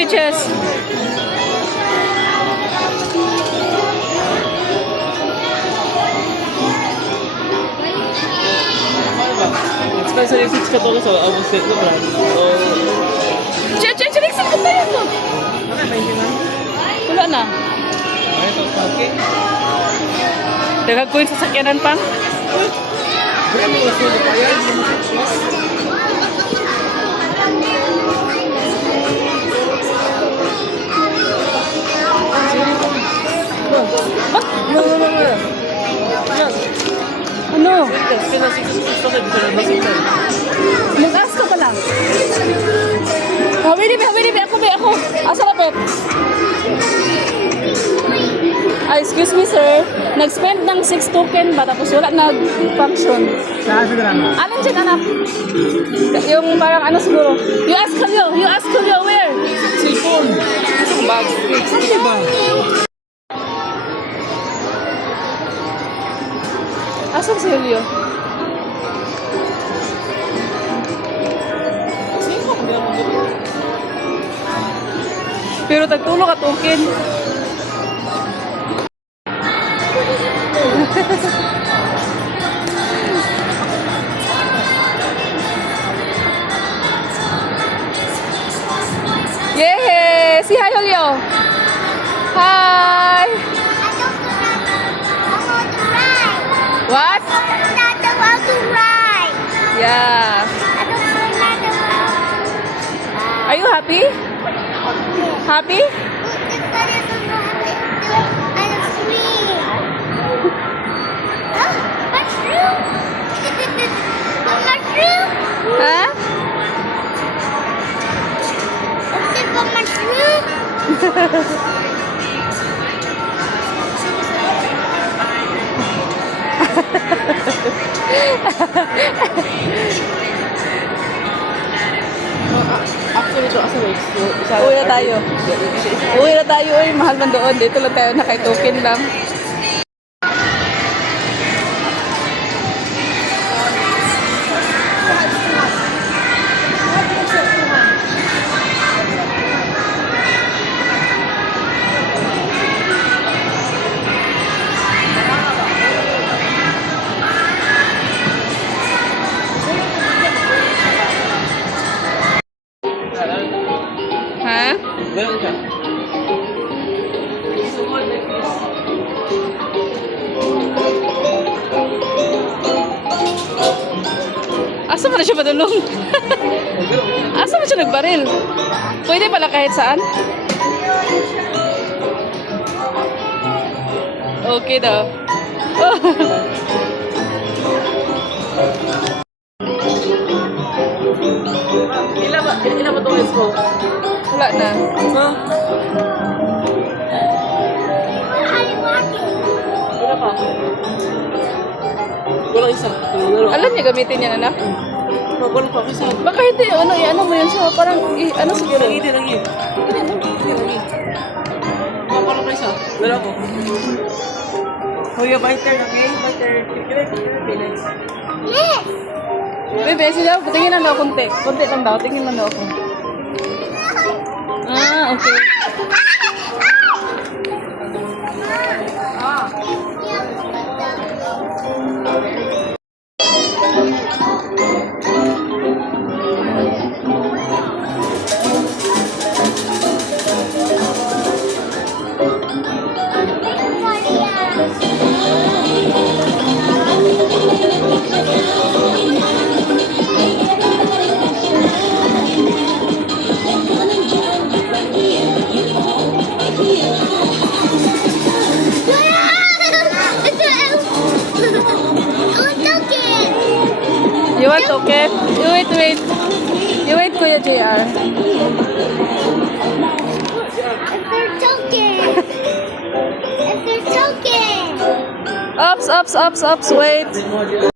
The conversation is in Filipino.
bitches. Chiniksin ko tayo mo. Wala na. Dagag ko yung sasakyanan pang. Ano? Mag-ask ka pa lang. Hawili be. Ako. Asa na po? Excuse me, sir. Nag-spend ng 6 token ba? Tapos wala nag-function. Alin dyan, anak? Yung parang ano siguro. You ask Julio, where? Cellphone. Isang bag. Ano ba? Asan si Julio? Pero tagtulo ka token. Yay! Si hi, Julio. Hi. What? Yeah. Are you happy? Happy? Huh? Actually, ito kasi Uwi na tayo. Uy, mahal man doon. Dito lang tayo, nakay-token lang. Ha? Meron siya. Asa mo na siya padulong? Asa mo siya nagbaril? Pwede pala kahit saan? Okay daw. Oh. Ilan ba itong smoke? Wala na. Ha? Wala pa. Walang isa. Alam niya gamitin yan, anak? Wala pa kasi. Baka hindi, ano mo yan siya, parang, ano siguro? Lagi. Wala pa isa. Wala ko. Kuya, biter na kayo. Biter. Next. Yes! Bebe, siya, tingin lang daw konti. Konti lang daw, tingin lang daw ako. Ah, okay. You want token? Wait. You wait, Kuya JR. It's their token. Ops, wait.